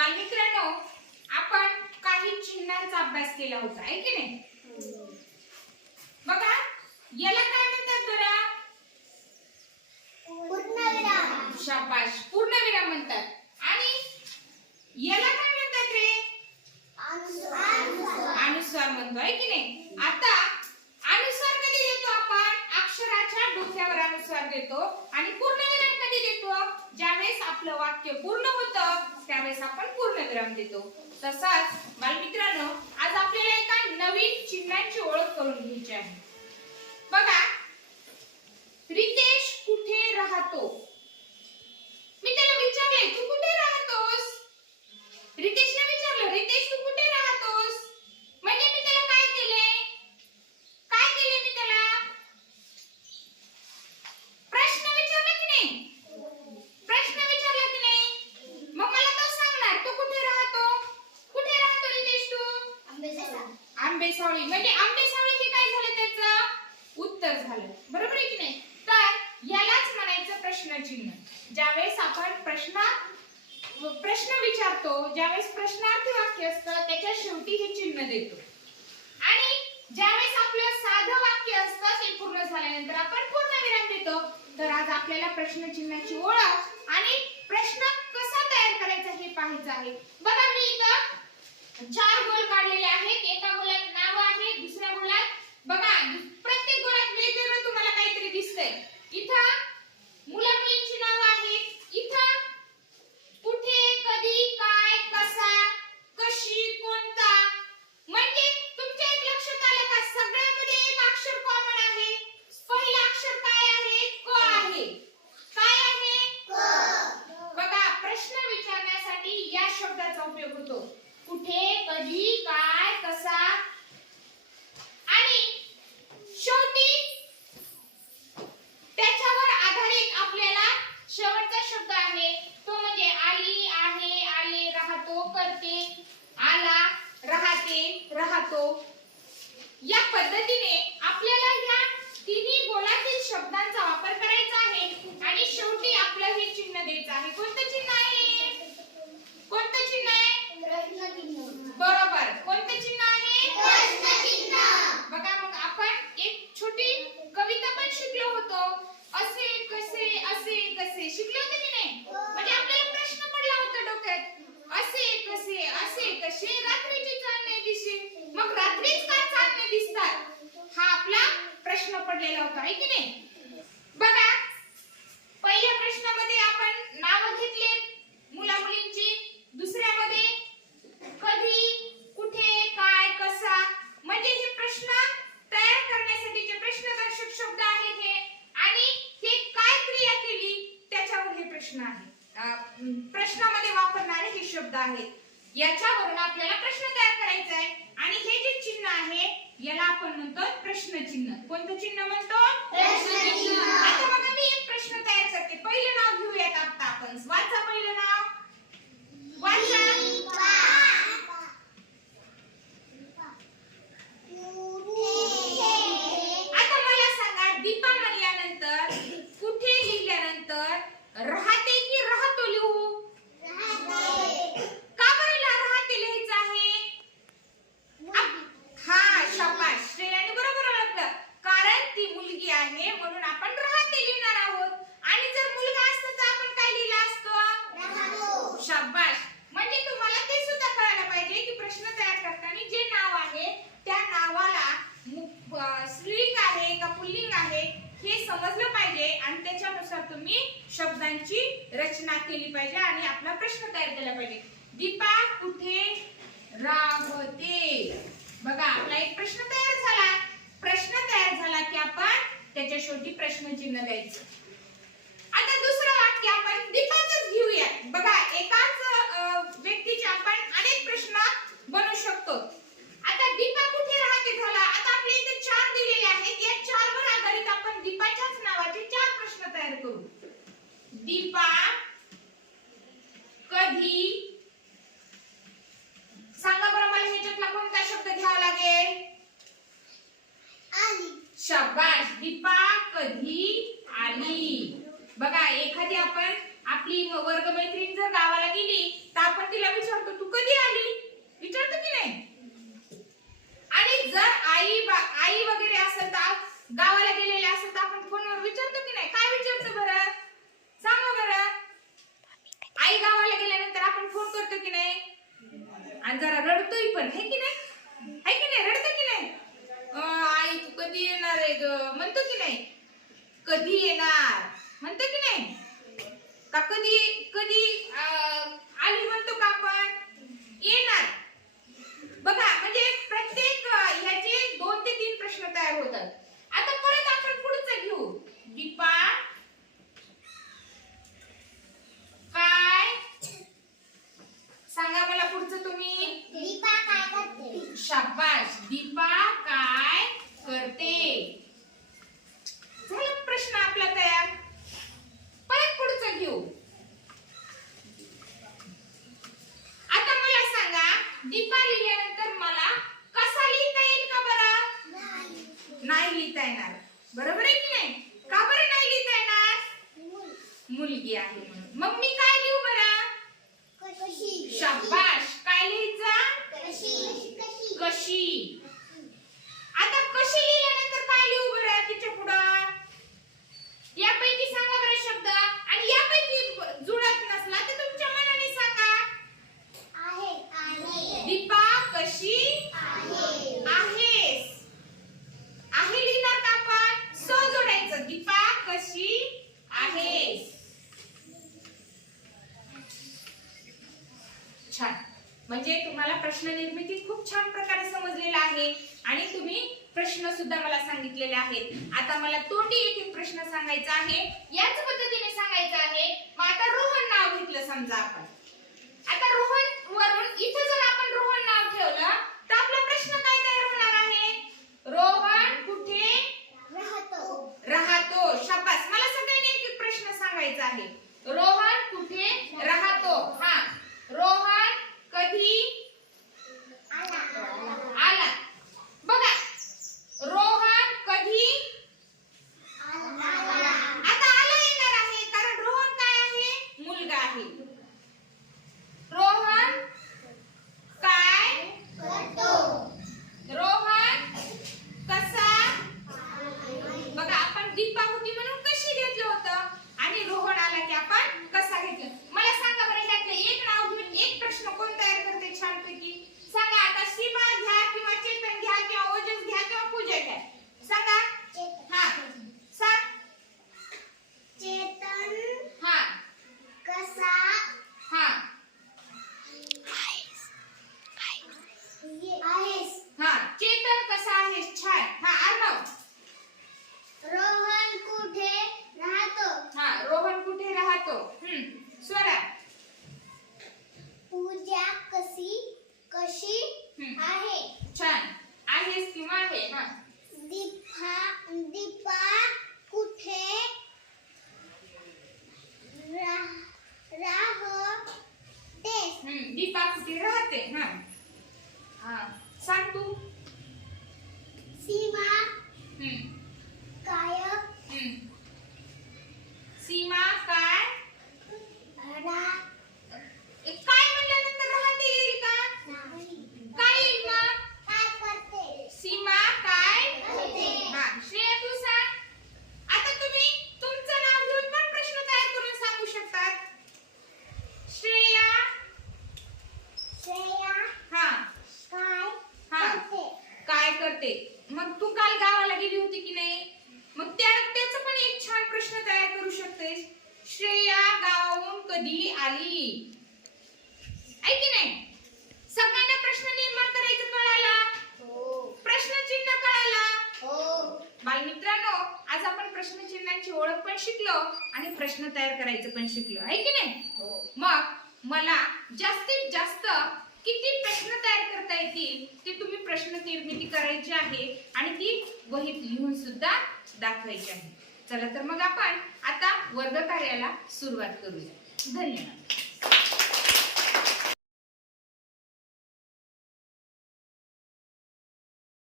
बालमित्रांनो आपण काही चिन्हांचा अभ्यास केला होता आहे की नाही? बघा याला काय म्हणतात बरं? पूर्णविराम. शाबाश पूर्णविराम म्हणतात. आणि याला काय म्हणतात रे अनुस्वार अनुस्वार म्हणतो आहे की नाही आता अनुस्वार कधी देतो आपण अक्षराच्या डोक्यावर अनुस्वार देतो आणि पूर्णविराम कधी देतो ज्यावेळेस आपलं वाक्य पूर्ण होतं त्यावेळेस आपण पूर्णविराम देतो. तसाच बालमित्रांनो आज आपल्याला एका नवीन चिन्हांची ओळख करून घ्यायची आहे. बघा रितेश कुठे राहतो? मी त्याला विचारले तू कुठे राहतोस? रितेशने विचारलं रितेश तू कुठे राहतोस म्हणजे मी त्याला काय केले काय केले मी त्याला प्रश्न विचारला की नाही प्रश्न विचारला की नाही मग मला तो सांगणार तू कुठे राहतो कुठे राहतो रितेश तू आंबेसाला आंबेसावळी म्हणजे आंबेसावळी हे काय झालं त्याचं उत्तर झालं. बरोबर आहे की नाही? तर यालाच म्हणायचं प्रश्नचिन्ह. ज्यावेळेस आपण प्रश्न प्रश्न विचारतो ज्यावेळेस प्रश्नार्थी वाक्य असतं त्याच्या शेवटी हे चिन्ह देतो. आणि ज्यावेळेस आपलं साधं वाक्य असतं ते पूर्ण झाल्यानंतर आपण पूर्ण विराम देतो. तर आज आपल्याला प्रश्नचिन्हाची ओळख आणि प्रश्न कसा तयार करायचा हे पाहायचं आहे. बघा मी इथं चार गोल काढलेले आहेत. एका गोलात नाव आहे दुसऱ्या गोलात बघा प्रत्येक गोलात वेगवेगळं तुम्हाला काहीतरी दिसतंय. इथं मुला मुलींची नाव आहेत इथं कुठे कधी काय कसा कशी कोणता म्हणजे तुमच्या एक लक्षात आलं का सगळ्यामध्ये एक अक्षर कॉमन आहे पहिलं अक्षर काय आहे क आहे काय आहे बघा प्रश्न विचारण्यासाठी या शब्दाचा उपयोग होतो कुठे कधी काय कसा आणि शेवटी त्याच्यावर आधारित आपल्याला शेवटचा शब्द आहे तो म्हणजे आली आहे आले राहतो करते आला राहते राहतो या पद्धतीने आपल्याला ह्या तिन्ही गोलातील शब्दांचा वापर करायचा आहे आणि शेवटी आपलं हे चिन्ह द्यायचं आहे कोणतं चिन्ह आहे कोणतं चिन्ह आहे प्रश्नचिन्ह बरोबर कोणतं चिन्ह आहे प्रश्नचिन्ह बघा मग आपण एक छोटी कविता पण शिकलो होतो असे कसे असे कसे शिकलो होते की नाही म्हणजे आपल्याला प्रश्न पडला होता डोक्यात असे कसे असे कसे रात्रीची चांदणे दिसे मग रात्रीच का चांदणे दिसतात हा आपला प्रश्न पडलेला होता आहे की नाही? बघा पहिल्या प्रश्नामध्ये आपण नाव घेतले मुला मुलींची दुसऱ्यामध्ये कधी कुठे काय कसा? म्हणजे हे प्रश्न तयार करण्यासाठीचे प्रश्नदर्शक शब्द आहेत हे. आणि हे काय क्रिया केली त्याच्यावर हे प्रश्न आहे. प्रश्नामध्ये वापरणारे हे शब्द आहेत. याच्या आपल्याला प्रश्न तयार करायचा आहे आणि हे जे चिन्ह आहे याला आपण म्हणतो प्रश्नचिन्ह कोणतं चिन्ह म्हणतो प्रश्नचिन्ह. आता बघा मी एक प्रश्न तयार करते पहिलं नाव घेऊयात आता आपण वाचा पहिलं नाव वाचा आता मला सांगा दीपा म्हणल्यानंतर कुठे लिहिल्यानंतर राहते की राहतो लिहू का बरं ला- राहते लिहायचं आहे आप- हा शाबाश श्रेयाने बरोबर ओळखलं कारण ती मुलगी आहे म्हणून आपण राहते लिहिणार आहोत आणि जर मुलगा असतं तर आपण काय लिहिलं असतं शाबाश म्हणजे तुम्हाला ते सुद्धा कळायला पाहिजे की प्रश्न तयार करताना जे नाव आहे त्या नावाला मु- अं, स्त्रीलिंग आहे का पुल्लिंग आहे हे समजलं पाहिजे आणि त्याच्यानुसार तुम्ही शब्दांची रचना केली पाहिजे आणि आपला प्रश्न तयार केला पाहिजे. दीपा कुठे राहते बघा आपला एक प्रश्न तयार झाला. प्रश्न तयार झाला की आपण त्याच्या शेवटी प्रश्न चिन्ह द्यायचं. आता दुसरं वाक्य आपण दीपाचंच घेऊया बघा एकाच व्यक्तीचे आपण अनेक प्रश्न बनवू शकतो आता दीपा कुठे राहते झाला आता आपल्या इथे चार दिलेले आहेत या चार वर आधारित आपण दीपाच्याच नावाचे चार प्रश्न तयार करू दीपा कधी सांगा बरं मला ह्याच्यातला कोणता शब्द घ्यावा लागेल शाबाश दीपा कधी आली? बघा एखादी आपण आपली वर्ग वर्गमैत्रीण जर गावाला गेली तर आपण तिला विचारतो तू कधी आली? विचारतो की नाही? आणि जर आई आई वगैरे असेल तर गावाला गेलेले असेल तर आपण फोनवर विचारतो की नाही? काय विचारतो बरं सांगा बरं आई गावाला गेल्यानंतर आपण फोन करतो की नाही आणि जरा रडतोय पण है की नाही है की नाही रडतो की नाही अं, आई तू कधी येणार आहे ग म्हणतो की नाही कधी येणार म्हणतो की नाही का कधी कधी अं, आली म्हणतो का आपण येणार बघा म्हणजे प्रत्येक अं, ह्याचे दोन ते तीन प्रश्न तयार होतात आता परत आपण पुढचं घेऊ दीपा काय सांगा मला पुढचं तुम्ही दीपा काय करते शाबाश दीपा काय करते झाला प्रश्न आपला तयार परत पुढचं घेऊ आता मला सांगा दीपा लिहिल्यानंतर मला कसा लिहिता येईल का बरं नाही लिहिता येणार. बरोबर आहे की नाही? का बरं नाही लिहिता येणार? मुलगी आहे म्हणून. मग मी काय लिहू बरा? शाबाश काय लिहायचा? कशी कशी. आता कशी लिहिल्यानंतर काय लिहू बरं तिच्या पुढं? यापैकी सांगा बरं शब्द आणि यापैकी ब- जुळत नसला तर तुमच्या मनाने सांगा आहे आहे दीपा कशी आहे आहेस आहे लिहिणार का आपण स जोडायचं दीपा कशी आहेस छान. म्हणजे तुम्हाला प्रश्न निर्मिती खूप छान प्रकारे समजलेला आहे आणि तुम्ही प्रश्न सुद्धा मला सांगितलेले आहेत. आता मला तोंडी एक एक प्रश्न सांगायचा आहे. याच पद्धतीने सांगायचं आहे मग आता रोहन नाव घेतलं समजा आपण आता रोहन वरून इथं जर आपण रोहन नाव ठेवलं तर आपला प्रश्न काय तयार होणार आहे रोहन कुठे राहतो राहतो शाबास मला सगळ्यांनी एक एक प्रश्न सांगायचा आहे रोहन कुठे राहतो हा रोहन कधी आला आला बघा रोहन कधी आला आता आला येणार आहे कारण रोहन काय आहे मुलगा आहे रोहन काय करतो रोहन कसा बघा आपण दीपा होती म्हणून कशी घेतलं होतं आणि रोहन आला की आपण कसा घेतलं मला सांगा बरं ह्यातलं एक नाव घेऊन एक प्रश्न कोण तयार करते छानपैकी सांगा आता सीमा घ्या किंवा चेतन घ्या किंवा ओजस घ्या किंवा पूजा घ्या सांगा हा सांग चेतन हा कसा हा आहेस हा चेतन कसा आहे छान हा अर्णव रोहन कुठे राहतो हा रोहन कुठे राहतो हम्म स्वरा पूजा कशी कशी हम्म. आहे. छान. आहेस किंवा आहे? हा. दीपा दीपा कुठे? रा- राहतेस हम्म, दीपा कुठे? राहते. हा. हा. सांग तू सीमा हम्म, काय हम्म. सीमा काय रा काय म्हणल्यानंतर राहते येईल का नाही काय येईल मग काय करते सीमा काय करते. हा श्रेया तू सांग आता तुम्ही तुमचं नाव घेऊन पण प्रश्न तयार करून सांगू शकतात श्रेया श्रेया हा काय हा. करते काय करते मग तू काल गावाला गेली होती की नाही मग त्या त्याचं पण एक छान प्रश्न तयार करू शकतेस श्रेया कधी आली. आहे की नाही? सगळ्यांना प्रश्न निर्माण करायचं कळाला हो. प्रश्नचिन्ह कळाला हो. बालमित्रांनो आज आपण प्रश्नचिन्हांची ओळख पण शिकलो आणि प्रश्न तयार करायचं पण शिकलो. आहे की नाही? हो. मग मला जास्तीत जास्त किती प्रश्न तयार करता येतील ते तुम्ही प्रश्न निर्मिती करायची आहे आणि ती वहीत लिहून सुद्धा दाखवायची आहे. चला तर मग आपण आता वर्ग कार्याला सुरुवात करूया. 十三年